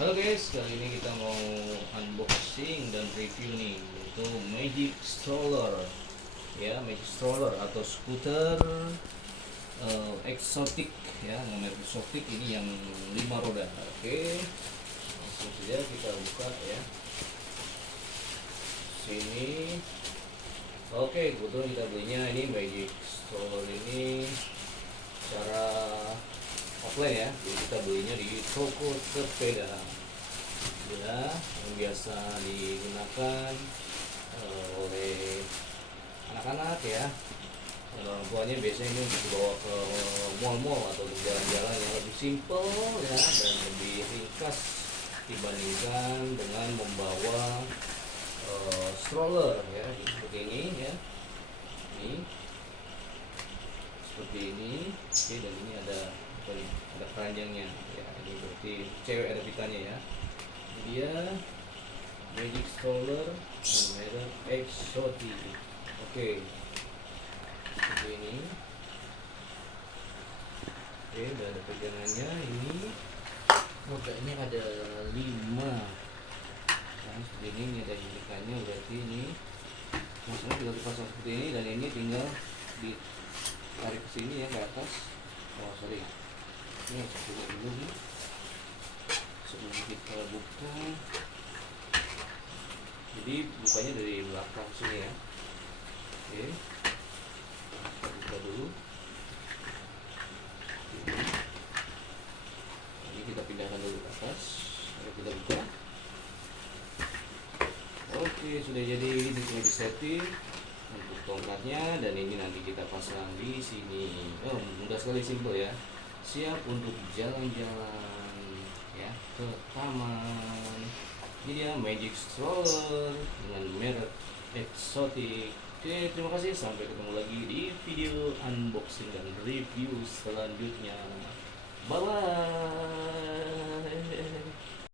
Halo guys, kali ini kita mau unboxing dan review nih untuk Magic Stroller. Ya, Magic Stroller atau skuter eksotik ya, namanya eksotik ini yang 5 roda. Oke, langsung saja kita buka ya. Sini. Oke, kebetulan kita belinya ini Magic Stroller ini secara offline ya, jadi kita belinya di toko sepeda ya, yang biasa digunakan oleh anak-anak ya, dan orang tuanya biasanya ini untuk dibawa ke mall-mall atau jalan-jalan yang lebih simple ya, dan lebih ringkas dibandingkan dengan membawa stroller ya, seperti ini ya, ini seperti ini. Oke, dan ini ada apa nih, ada keranjangnya ya, ini berarti cewek ada pitanya ya. Ini dia Magic Stroller merek Exotic. Oke, seperti ini. Oke, udah ada pegangannya ini. Oke, ini ada 5 nah, seperti ini ada indikannya, berarti ini maksudnya tinggal dipasang seperti ini, dan ini tinggal ditarik ke sini ya, ke atas. Oh sorry, ini coba dulu nih sebelum kita buka. Jadi bukanya dari belakang sini ya. Oke, kita buka dulu ini, kita pindahkan dulu ke atas. Lalu kita buka. Oke, sudah jadi. Ini sudah disetting untuk tongkatnya, dan ini nanti kita pasang di sini. Oh, mudah sekali, simple ya. Siap untuk jalan-jalan ya, ke taman. Ini dia Magic Stroller dengan merek Exotic. Oke, terima kasih, sampai ketemu lagi di video unboxing dan review selanjutnya. Bye bye.